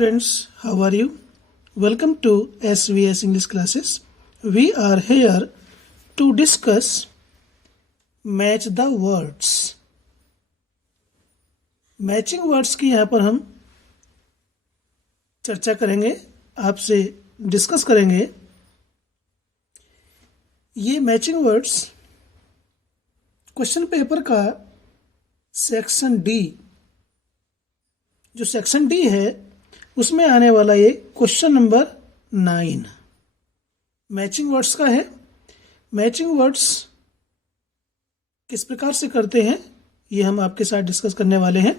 friends, how are you? Welcome to SVS English classes. We are here to discuss match the words. Matching words की यहाँ पर हम चर्चा करेंगे, आपसे डिस्कस करेंगे। ये मैचिंग वर्ड्स क्वेश्चन पेपर का सेक्शन डी, जो सेक्शन डी है उसमें आने वाला ये क्वेश्चन नंबर 9 मैचिंग वर्ड्स का है। मैचिंग वर्ड्स किस प्रकार से करते हैं ये हम आपके साथ डिस्कस करने वाले हैं।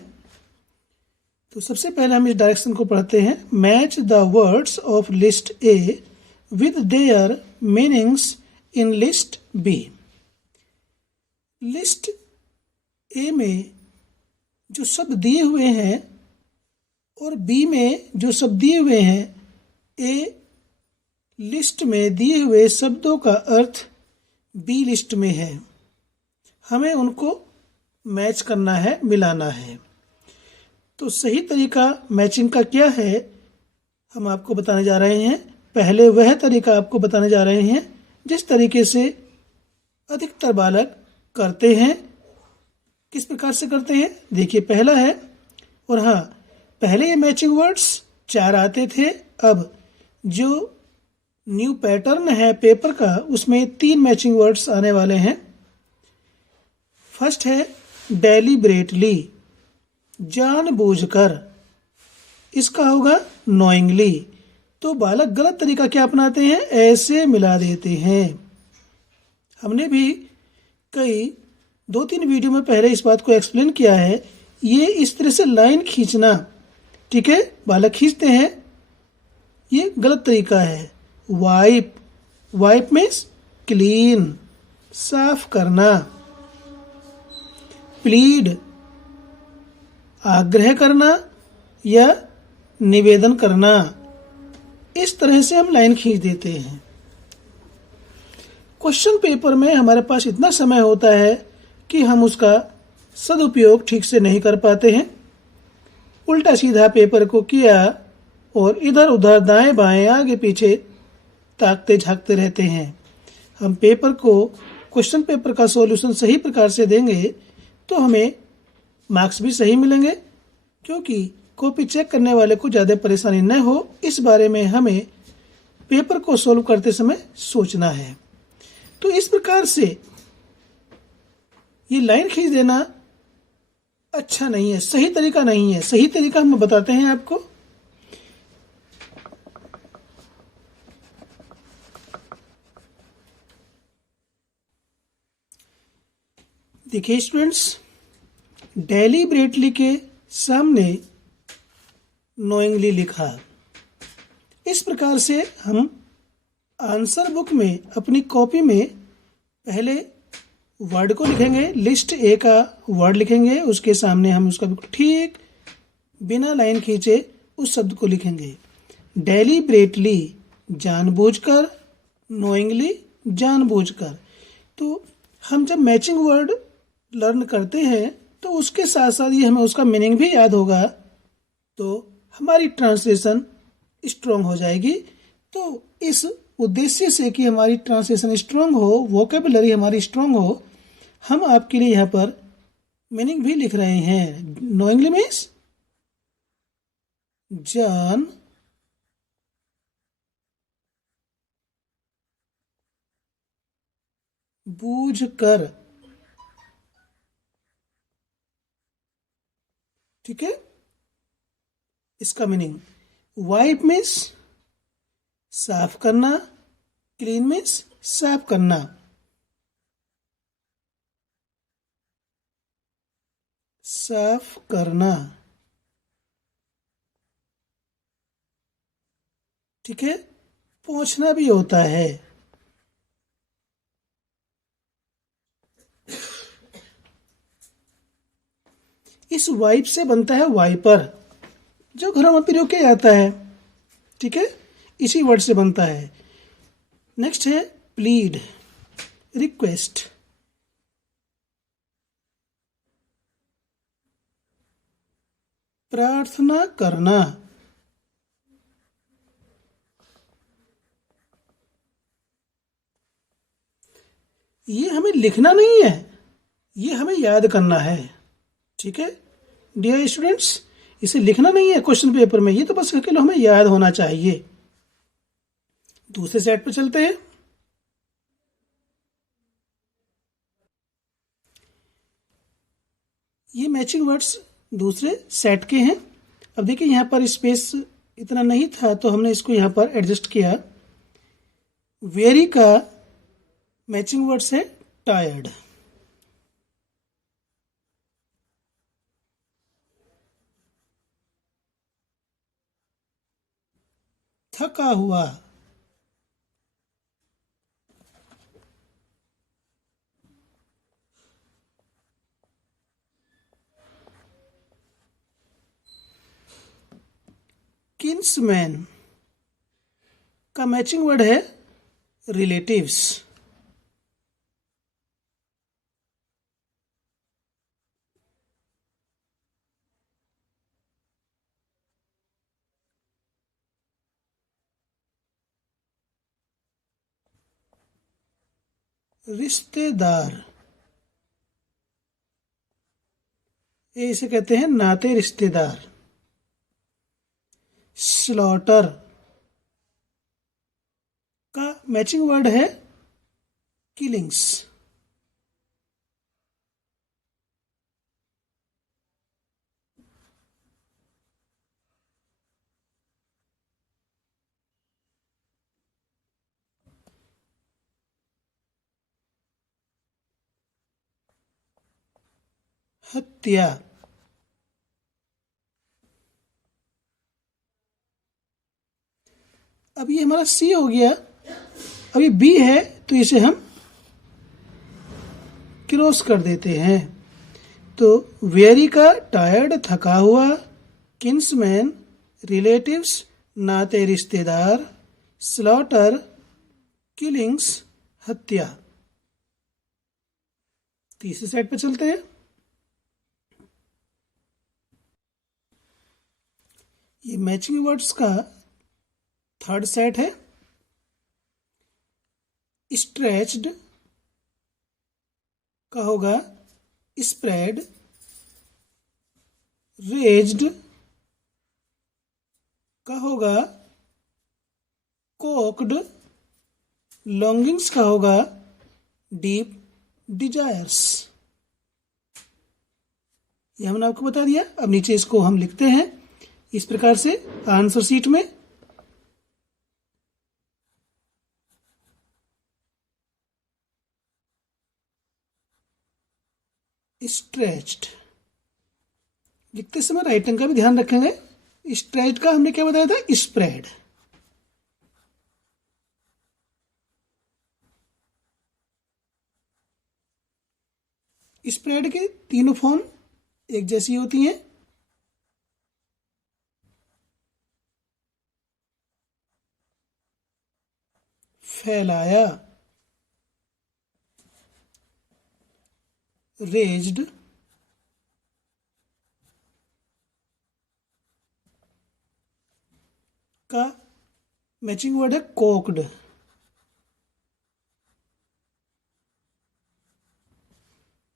तो सबसे पहले हम इस डायरेक्शन को पढ़ते हैं। Match the words of list A with their meanings in list B. List A में जो शब्द दिए हुए हैं और बी में जो शब्द दिए हुए हैं, ए लिस्ट में दिए हुए शब्दों का अर्थ बी लिस्ट में है, हमें उनको मैच करना है, मिलाना है। तो सही तरीका मैचिंग का क्या है हम आपको बताने जा रहे हैं। पहले वह तरीका आपको बताने जा रहे हैं जिस तरीके से अधिकतर बालक करते हैं। किस प्रकार से करते हैं देखिए, पहला है, और हाँ, पहले ये मैचिंग वर्ड्स 4 आते थे, अब जो न्यू पैटर्न है पेपर का उसमें 3 मैचिंग वर्ड्स आने वाले हैं। फर्स्ट है डेलिब्रेटली, जानबूझकर। इसका होगा नोइंगली। तो बालक गलत तरीका क्या अपनाते हैं, ऐसे मिला देते हैं। हमने भी कई 2-3 वीडियो में पहले इस बात को एक्सप्लेन किया है। ये इस तरह से लाइन खींचना, ठीक है, बालक खींचते हैं, ये गलत तरीका है। वाइप, वाइप मीन्स क्लीन, साफ करना। प्लीड, आग्रह करना या निवेदन करना। इस तरह से हम लाइन खींच देते हैं। क्वेश्चन पेपर में हमारे पास इतना समय होता है कि हम उसका सदुपयोग ठीक से नहीं कर पाते हैं। उल्टा सीधा पेपर को किया और इधर उधर दाएं बाएं आगे पीछे ताकते झांकते रहते हैं। हम पेपर को, क्वेश्चन पेपर का सॉल्यूशन सही प्रकार से देंगे तो हमें मार्क्स भी सही मिलेंगे, क्योंकि कॉपी चेक करने वाले को ज़्यादा परेशानी न हो, इस बारे में हमें पेपर को सॉल्व करते समय सोचना है। तो इस प्रकार से ये लाइन खींच देना अच्छा नहीं है, सही तरीका नहीं है। सही तरीका हम बताते हैं आपको। देखिए स्टूडेंट्स, डेलिब्रेटली के सामने नोइंगली लिखा। इस प्रकार से हम आंसर बुक में अपनी कॉपी में पहले वर्ड को लिखेंगे, लिस्ट ए का वर्ड लिखेंगे, उसके सामने हम उसका बिल्कुल ठीक बिना लाइन खींचे उस शब्द को लिखेंगे। डेलिब्रेटली, जानबूझकर, नोइंगली, जानबूझकर। तो हम जब मैचिंग वर्ड लर्न करते हैं तो उसके साथ साथ ये हमें उसका मीनिंग भी याद होगा, तो हमारी ट्रांसलेशन स्ट्रॉन्ग हो जाएगी। तो इस उद्देश्य से कि हमारी ट्रांसलेशन स्ट्रॉन्ग हो, वोकेबुलरी हमारी स्ट्रॉन्ग हो, हम आपके लिए यहाँ पर मीनिंग भी लिख रहे हैं। नोइंगली मीन्स जान बूझ कर, ठीक है। इसका मीनिंग वाइप मीन्स साफ करना, क्लीन मीन्स साफ करना। साफ करना, ठीक है। पोंछना भी होता है। इस वाइप से बनता है वाइपर, जो घरों में प्रयोग किया जाता है, ठीक है, इसी वर्ड से बनता है। नेक्स्ट है प्लीड, रिक्वेस्ट। प्रार्थना करना, ये हमें लिखना नहीं है, ये हमें याद करना है। ठीक है डियर स्टूडेंट्स, इसे लिखना नहीं है क्वेश्चन पेपर में, ये तो बस केवल हमें याद होना चाहिए। दूसरे सेट पर चलते हैं। ये मैचिंग वर्ड्स दूसरे सेट के हैं। अब देखिए यहाँ पर स्पेस इतना नहीं था तो हमने इसको यहाँ पर एडजस्ट किया। वेरी का मैचिंग वर्ड्स है टायर्ड। थका हुआ। किन्समैन का मैचिंग वर्ड है रिलेटिव्स। रिश्तेदार, ये इसे कहते हैं नाते रिश्तेदार। स्लॉटर का मैचिंग वर्ड है किलिंग्स। हत्या। अब ये हमारा सी हो गया, अभी बी है तो इसे हम क्रॉस कर देते हैं। तो वेरी का टायर्ड थका हुआ, किन्समैन रिलेटिव्स नाते रिश्तेदार, स्लॉटर किलिंग्स हत्या। तीसरे सेट पे चलते हैं। ये मैचिंग वर्ड्स का थर्ड सेट है। स्ट्रेच्ड का होगा स्प्रेड। रेज्ड का होगा कोक्ड। लॉन्गिंग्स का होगा डीप डिजायर्स। ये हमने आपको बता दिया। अब नीचे इसको हम लिखते हैं इस प्रकार से आंसर शीट में। स्ट्रेच्ड लिखते समय राइटिंग का भी ध्यान रखेंगे। स्ट्रेच्ड का हमने क्या बताया था, स्प्रेड। स्प्रेड के तीनों फॉर्म एक जैसी होती हैं। फैलाया, रेज्ड, का मैचिंग वर्ड है कोक्ड।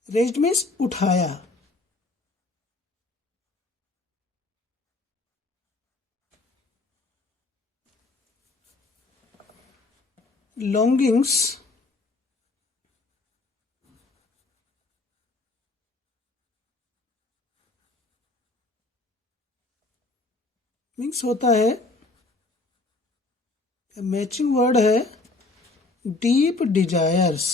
रेज्ड मीन्स उठाया। लॉन्गिंग्स मीन्स होता है, मैचिंग वर्ड है डीप डिजायर्स।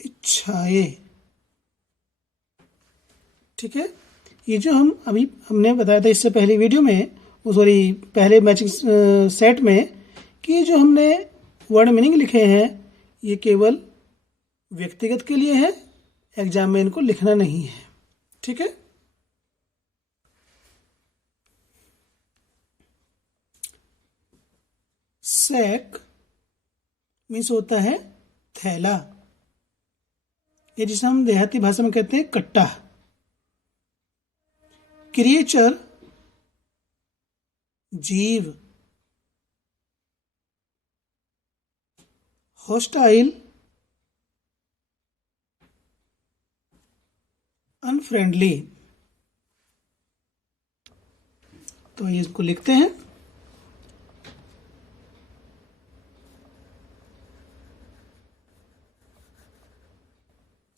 इच्छाएं। ठीक है, ये जो हमने बताया था इससे पहले वीडियो में, सॉरी पहले मैचिंग सेट में, कि जो हमने वर्ड मीनिंग लिखे हैं ये केवल व्यक्तिगत के लिए है, एग्जाम में इनको लिखना नहीं है। ठीक है, सैक मीन्स होता है थैला। ये जिसे हम देहाती भाषा में कहते हैं कट्टा। क्रिएचर जीव, हॉस्टाइल अनफ्रेंडली। तो ये इसको लिखते हैं।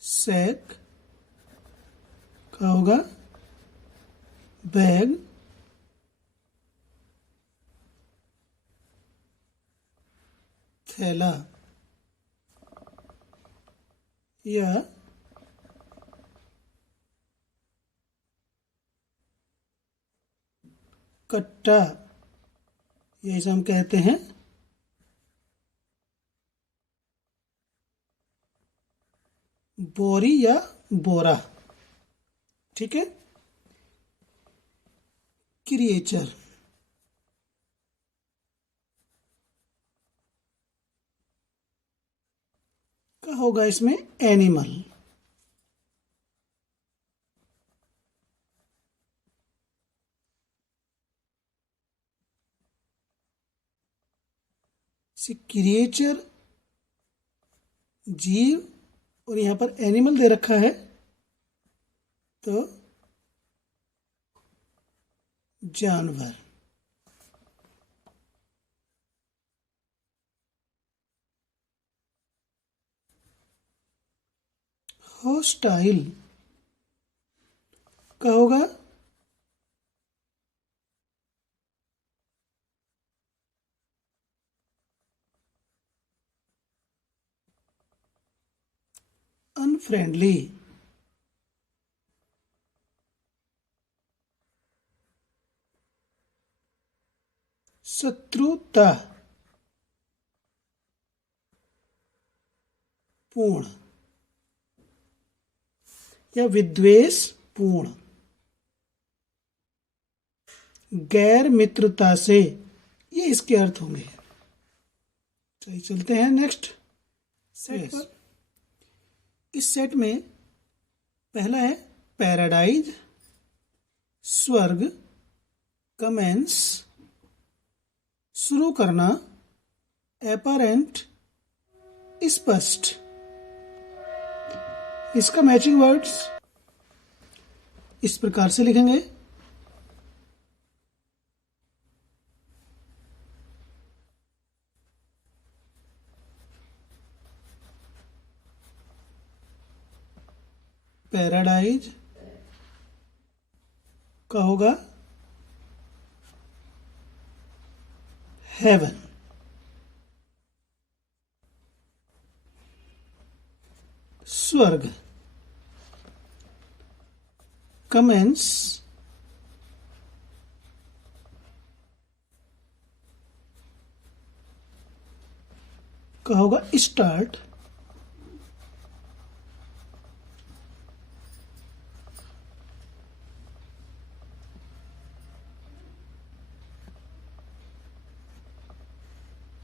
सैक का होगा बैग, थैला या कट्टा, ये इसे हम कहते हैं बोरी या बोरा। ठीक है। क्रिएचर का होगा इसमें एनिमल। क्रिएचर जीव और यहां पर एनिमल दे रखा है, तो जानवर। हॉस्टाइल का होगा अनफ्रेंडली। शत्रुता पूर्ण या विद्वेष पूर्ण। गैर मित्रता से, ये इसके अर्थ होंगे। चलिए चलते हैं नेक्स्ट सेट पर। इस सेट में पहला है पैराडाइज, स्वर्ग, कमेंस शुरू करना, एपरेंट स्पष्ट। इसका मैचिंग वर्ड्स इस प्रकार से लिखेंगे। पैराडाइज का होगा हेवन। स्वर्ग, कमेंस का होगा स्टार्ट।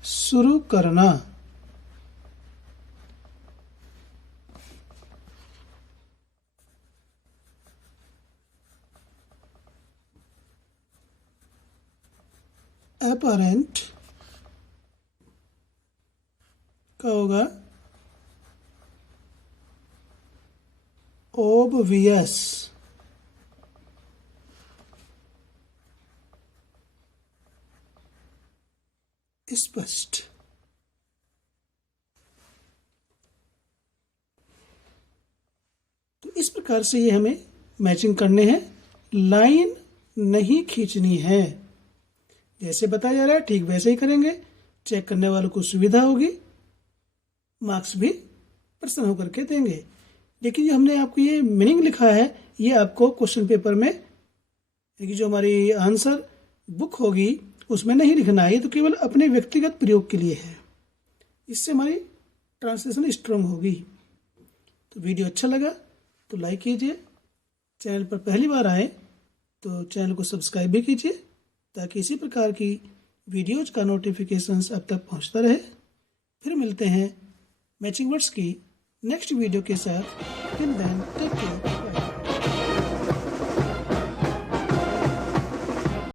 शुरू करना। अपरेंट का होगा ऑब्वियस। स्पष्ट। तो इस प्रकार से ये हमें मैचिंग करने हैं। लाइन नहीं खींचनी है, जैसे बताया जा रहा है ठीक वैसे ही करेंगे। चेक करने वालों को सुविधा होगी, मार्क्स भी प्रसन्न होकर के देंगे। लेकिन जो हमने आपको ये मीनिंग लिखा है, ये आपको क्वेश्चन पेपर में जो हमारी आंसर बुक होगी उसमें नहीं लिखना है। ये तो केवल अपने व्यक्तिगत प्रयोग के लिए है, इससे हमारी ट्रांसलेशन स्ट्रांग होगी। तो वीडियो अच्छा लगा तो लाइक कीजिए, चैनल पर पहली बार आए तो चैनल को सब्सक्राइब भी कीजिए, ताकि इसी प्रकार की वीडियोज का नोटिफिकेशंस अब तक पहुंचता रहे। फिर मिलते हैं मैचिंग वर्ड्स की नेक्स्ट वीडियो के साथ। Till then take care, bye.